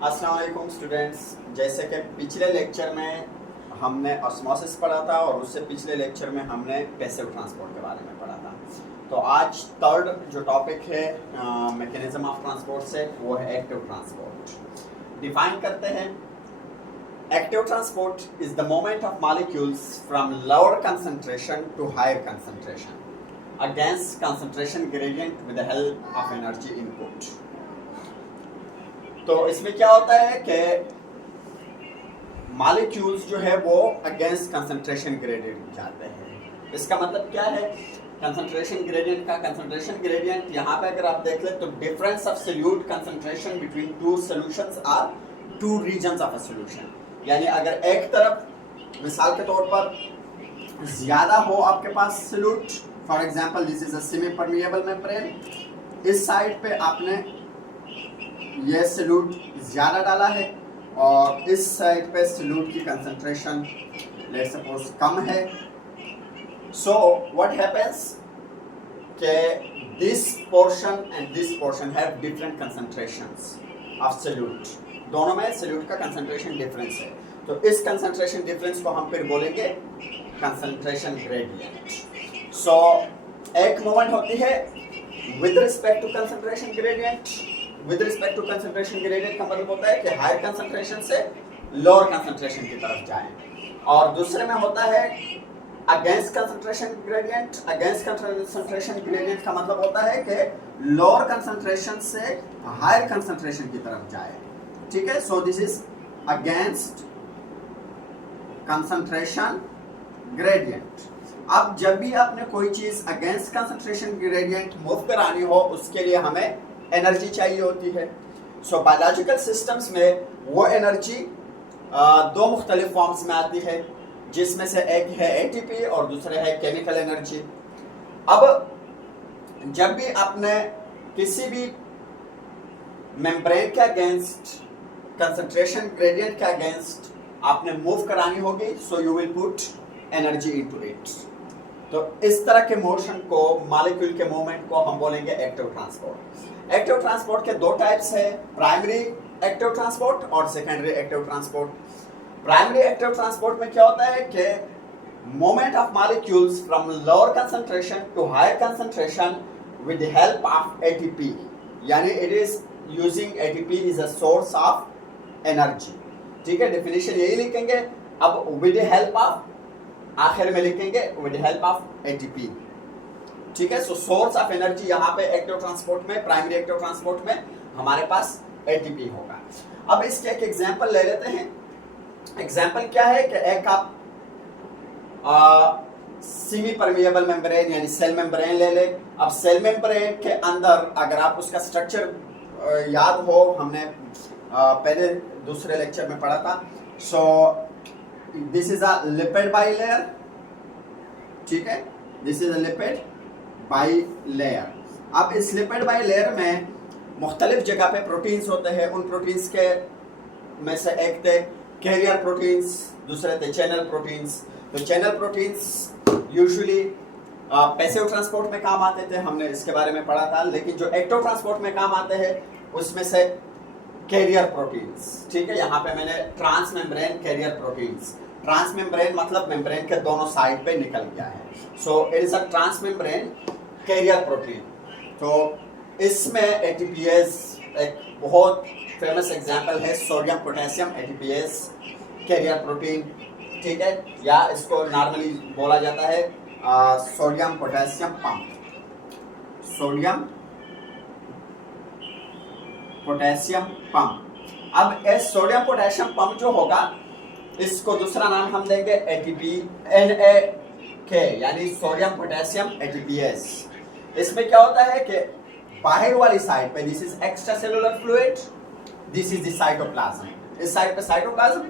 अस्सलाम वालेकुम स्टूडेंट्स। जैसे कि पिछले लेक्चर में हमने ऑस्मोसिस पढ़ा था और उससे पिछले लेक्चर में हमने पैसिव ट्रांसपोर्ट के बारे में पढ़ा था। तो आज थर्ड जो टॉपिक है मैकेनिज्म ऑफ ट्रांसपोर्ट से, वो है एक्टिव ट्रांसपोर्ट। डिफाइन करते हैं, active transport is the movement of molecules from lower concentration to higher concentration against concentration gradient with the help of energy input. तो इसमें क्या होता है कि मॉलिक्यूल्स जो है वो अगेंस्ट कंसंट्रेशन ग्रेडियंट जाते हैं। इसका मतलब क्या है कंसंट्रेशन ग्रेडियंट का? कंसंट्रेशन ग्रेडियंट यहाँ पे अगर आप देख ले तो difference of solute concentration between two solutions or two regions of a solution. यानी अगर एक तरफ मिसाल के तौर पर ज्यादा हो आपके पास solute, for example this is a semi permeable membrane, इस साइड पे आपने ये सोल्यूट ज्यादा डाला है और इस साइड पे सोल्यूट की कंसंट्रेशन लेट्स सपोज कम है। सो व्हाट हैपेंस के this portion and this portion have different concentrations of solute. दोनों में सोल्यूट का कंसंट्रेशन डिफरेंस है, तो इस कंसंट्रेशन डिफरेंस को हम फिर बोलेंगे कंसंट्रेशन ग्रेडियंट। सो एक मोमेंट होती है with respect to concentration gradient. With respect to concentration gradient का मतलब होता है कि हायर कंसंट्रेशन से लोअर कंसंट्रेशन की तरफ जाएं, और दूसरे में होता है against concentration gradient. Against concentration gradient का मतलब होता है कि लोअर कंसंट्रेशन से हायर कंसंट्रेशन की तरफ जाए। ठीक है, so this is against concentration gradient. अब जब भी आपने कोई चीज अगेंस्ट कंसंट्रेशन ग्रेडियंट मूव करानी हो, उसके लिए हमें एनर्जी चाहिए होती है। सो बायोलॉजिकल सिस्टम्स में वो एनर्जी दो मुख्तलिफ फॉर्म्स में आती है, जिसमें से एक है एटीपी और दूसरा है केमिकल एनर्जी। अब जब भी आपने किसी भी मेम्ब्रेन के अगेंस्ट कंसंट्रेशन ग्रेडियंट के अगेंस्ट आपने मूव करानी होगी, so you will put energy into it. तो इस तरह के मोशन को, मॉलिक्यूल के मूवमेंट को हम बोलेंगे एक्टिव ट्रांसपोर्ट। एक्टिव ट्रांसपोर्ट के दो टाइप्स है, प्राइमरी एक्टिव ट्रांसपोर्ट और secondary active transport. Primary active transport में क्या होता है कि movement of molecules from lower concentration to higher concentration with the help of ATP, यानी it is using ATP is a source of energy. ठीक है, definition यही लिखेंगे। अब विद द हेल्प ऑफ, आखिर में लिखेंगे with the help of ATP. ठीक है, सो सोर्स ऑफ एनर्जी यहाँ पे एक्टिव ट्रांसपोर्ट में, प्राइमरी एक्टिव ट्रांसपोर्ट में हमारे पास एटीपी होगा। अब इसके एक एग्जांपल ले लेते हैं। एग्जांपल क्या है कि एक आप सेमी परमिएबल मेम्ब्रेन यानी सेल मेम्ब्रेन ले ले। अब सेल मेम्ब्रेन के अंदर अगर आप उसका स्ट्रक्चर याद हो, हमने पहले दूसरे लेक्चर में पढ़ा था। सो this is a lipid bilayer. ठीक है, this is a lipid by layer. अब इस लिपिड बाई लेयर में मुख्तलिफ जगह पे प्रोटीन्स होते हैं। उन प्रोटीन्स के में से एक थे कैरियर प्रोटीन्स, दूसरे थे चैनल प्रोटीन्स। तो channel proteins usually passive transport में काम आते थे, हमने इसके बारे में पढ़ा था। लेकिन जो एक्टिव ट्रांसपोर्ट में काम आते हैं उसमें से कैरियर प्रोटीन्स। ठीक है, यहाँ पे मैंने trans membrane carrier proteins, trans membrane मतलब मेम्ब्रेन के दोनों साइड पे निकल गया है। So it is a trans membrane carrier protein. तो इसमें एटीपीएस एक बहुत फेमस एग्जांपल है, sodium potassium ATPase carrier protein. ठीक है, या इसको नॉर्मली बोला जाता है sodium potassium pump. Sodium potassium pump. अब इस सोडियम पोटेशियम पंप जो होगा, इसको दूसरा नाम हम देंगे एटीपी NAK, यानी सोडियम पोटेशियम एटीपीएस। इसमें क्या होता है कि बाहर वाली साइड पे this is extra cellular fluid, this is the cytoplasm. इस साइड पे साइटोप्लाज्म,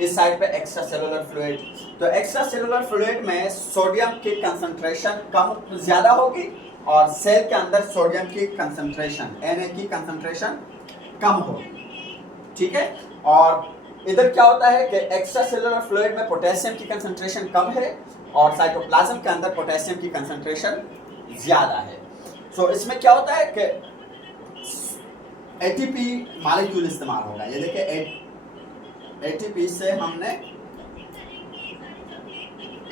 इस साइड पे एक्स्ट्रा सेलुलर फ्लूइड। तो एक्स्ट्रा सेलुलर फ्लूइड में सोडियम की कंसंट्रेशन कम ज्यादा होगी और सेल के अंदर सोडियम की कंसंट्रेशन Na की कंसंट्रेशन कम होगी। ठीक है, और इधर क्या होता है कि एक्स्ट्रा सेलुलर फ्लूइड में पोटेशियम की कंसंट्रेशन कम है और साइटोप्लाज्म के अंदर पोटेशियम की कंसंट्रेशन ज्यादा है। सो इसमें क्या होता है कि एटीपी मॉलिक्यूल इस्तेमाल होगा। ये देखिए एटीपी से हमने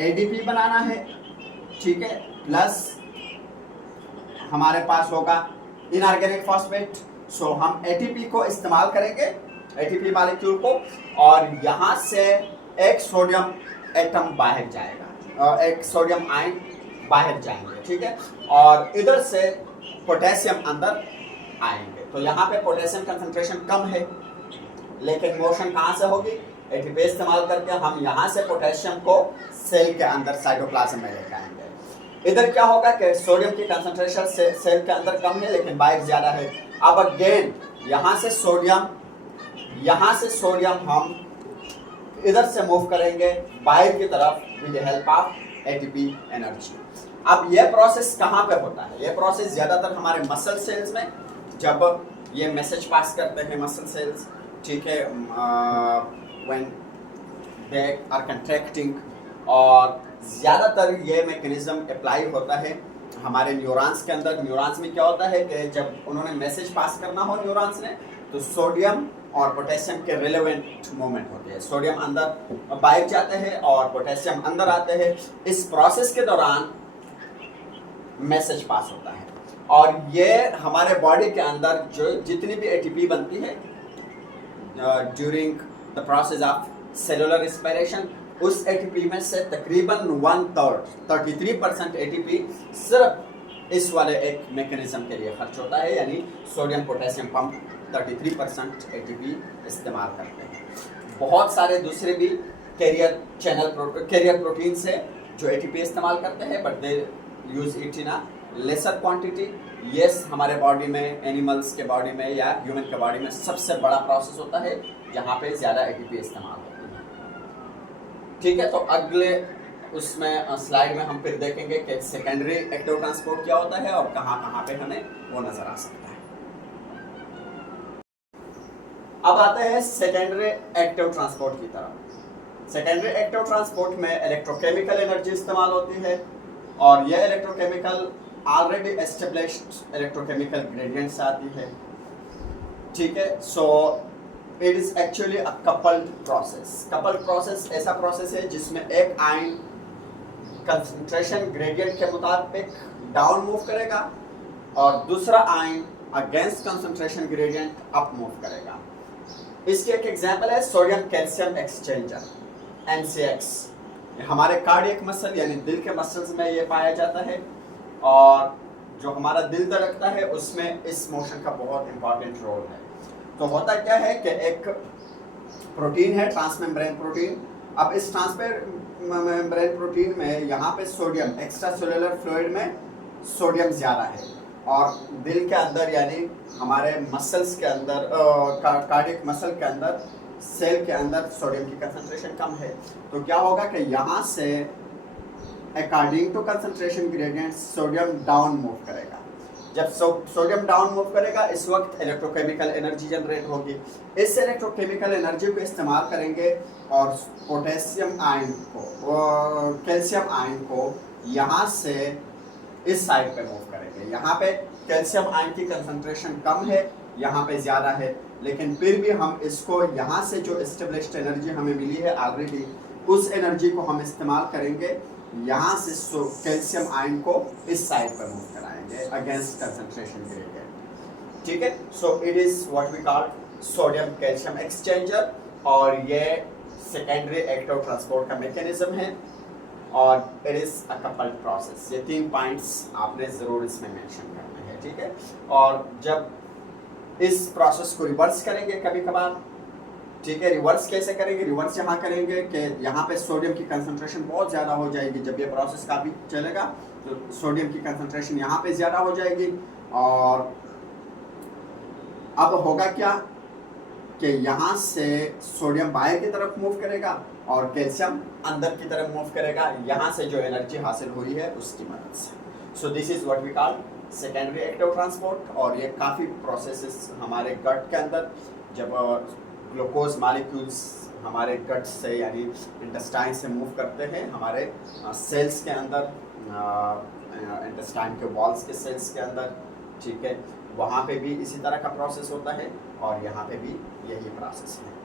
एडीपी बनाना है, ठीक है, प्लस हमारे पास होगा इनऑर्गेनिक फॉस्फेट। सो हम एटीपी को इस्तेमाल करेंगे, एटीपी मॉलिक्यूल को, और यहाँ से एक सोडियम एटम बाहर जाएगा, एक सोडियम आयन बाहर जाएंगे, ठीक है, और इधर से पोटेशियम अंदर आएंगे। तो यहाँ पे पोटेशियम कंसंट्रेशन कम है, लेकिन मोशन कहाँ से होगी, एटीपी इस्तेमाल करके हम यहाँ से पोटेशियम को सेल के अंदर साइटोप्लाज्म में लेकर आएंगे। इधर क्या होगा कि सोडियम की कंसंट्रेशन सेल के अंदर कम है लेकिन बाहर ज्यादा है। अब अगेन यहाँ से सोडियम हम इधर से मूव करेंगे बाहर की तरफ with the help of ATP energy. अब ये प्रोसेस कहाँ पे होता है, ये प्रोसेस ज्यादातर हमारे मसल सेल्स में, जब ये मैसेज पास करते हैं मसल सेल्स, ठीक है, व्हेन दे आर कंट्रैक्टिंग, और ज़्यादातर ये मैकेनिज्म अप्लाई होता है हमारे न्यूरॉन्स के अंदर। न्यूरॉन्स में क्या होता है कि जब उन्होंने मैसेज पास करना हो न्यूरॉन्स ने, तो सोडियम और पोटेशियम के रिलेवेंट मूवमेंट होते हैं। सोडियम अंदर बाहर जाते हैं और पोटेशियम अंदर आते हैं। इस प्रोसेस के दौरान मैसेज पास होता है, और ये हमारे बॉडी के अंदर जो जितनी भी एटीपी बनती है during the process of cellular respiration, उस एटीपी में से तकरीबन 1/3 33% एटीपी सिर्फ इस वाले एक मैकेनिज्म के लिए खर्च होता है, यानी सोडियम पोटेशियम पंप 33% एटीपी इस्तेमाल करते हैं। बहुत सारे दूसरे भी कैरियर प्रोटीन से जो एटीपी इस्तेमाल करते हैं, but they use it in a lesser quantity. Yes, हमारे बॉडी में, एनिमल्स के बॉडी में या ह्यूमन के बॉडी में सबसे बड़ा प्रोसेस होता है जहाँ पे ज़्यादा एटीपी इस्तेमाल होती है, ठीक है। तो अगले उसमें स्लाइड में हम फिर देखेंगे कि सेकेंडरी एक्टिव ट्रांसपोर्ट क्या होता है और कहाँ कहाँ पे हमें वो नजर आ सकता है। अब आते हैं सेकेंडरी एक्टिव ट्रांसपोर्ट की तरफ। सेकेंडरी एक्टिव ट्रांसपोर्ट में इलेक्ट्रोकेमिकल एनर्जी इस्तेमाल होती है, और यह electrochemical already established electrochemical gradients आती है, ठीक है। So it is actually a coupled process. Coupled process ऐसा प्रोसेस है जिसमें एक आयन कंसंट्रेशन ग्रेडियंट के मुताबिक डाउन मूव करेगा और दूसरा ion against concentration gradient up move करेगा। इसकी एक एग्जांपल है सोडियम कैल्शियम एक्सचेंजर, NCX। हमारे कार्डियक मसल यानी दिल के मसल्स में ये पाया जाता है, और जो हमारा दिल धड़कता है उसमें इस मोशन का बहुत इंपॉर्टेंट रोल है। तो होता क्या है कि एक प्रोटीन है ट्रांसमेम्ब्रेन प्रोटीन। अब इस ट्रांसमेम्ब्रेन प्रोटीन में यहाँ पे सोडियम, एक्स्ट्रा सेलुलर फ्लूइड में सोडियम ज़्यादा है, और दिल के अंदर यानी हमारे मसल्स के अंदर, कार्डियक मसल के अंदर, सेल के अंदर सोडियम की कंसंट्रेशन कम है। तो क्या होगा कि यहाँ से according to concentration gradient sodium down move करेगा। जब सोडियम डाउन मूव करेगा, इस वक्त इलेक्ट्रोकेमिकल एनर्जी जनरेट होगी। इस इलेक्ट्रोकेमिकल एनर्जी को इस्तेमाल करेंगे और पोटेशियम आयन को, कैल्शियम आयन को यहाँ से इस साइड पे मूव करेंगे। यहाँ पे कैल्शियम आयन की कंसंट्रेशन कम है, यहाँ पे ज़्यादा है, लेकिन फिर भी हम इसको यहाँ से जो एस्टेब्लिश्ड एनर्जी हमें मिली है ऑलरेडी, उस एनर्जी को हम इस्तेमाल करेंगे यहाँ से कैल्शियम आयन को इस साइड पर मूव कराएंगे अगेंस्ट कंसंट्रेशन ग्रेडियंट, ठीक है। So it is what we call sodium calcium exchanger, और ये सेकेंडरी एक्टिव ट्रांसपोर्ट का मैकेनिज्म है, और it is a coupled process. ये 3 पॉइंट्स आपने ज़रूर इसमें मेंशन करने हैं, ठीक है। और जब इस प्रोसेस को रिवर्स करेंगे कभी कभार, ठीक है, रिवर्स कैसे करेंगे, रिवर्स यहाँ करेंगे कि यहाँ पे सोडियम की कंसंट्रेशन बहुत ज़्यादा हो जाएगी। जब ये प्रोसेस काफ़ी चलेगा तो सोडियम की कंसंट्रेशन यहाँ पे ज़्यादा हो जाएगी, और अब होगा क्या कि यहाँ से सोडियम बाहर की तरफ मूव करेगा और कैल्शियम अंदर की तरफ मूव करेगा, यहाँ से जो एनर्जी हासिल हुई है उसकी मदद से। So this is what we call secondary active transport. और ये काफ़ी प्रोसेसेस हमारे गट के अंदर, जब ग्लूकोज मॉलिक्यूल्स हमारे गट से यानी इंटेस्टाइन से मूव करते हैं हमारे सेल्स के अंदर, इंटेस्टाइन के वॉल्स के सेल्स के अंदर, ठीक है, वहाँ पे भी इसी तरह का प्रोसेस होता है और यहाँ पे भी यही प्रोसेस है।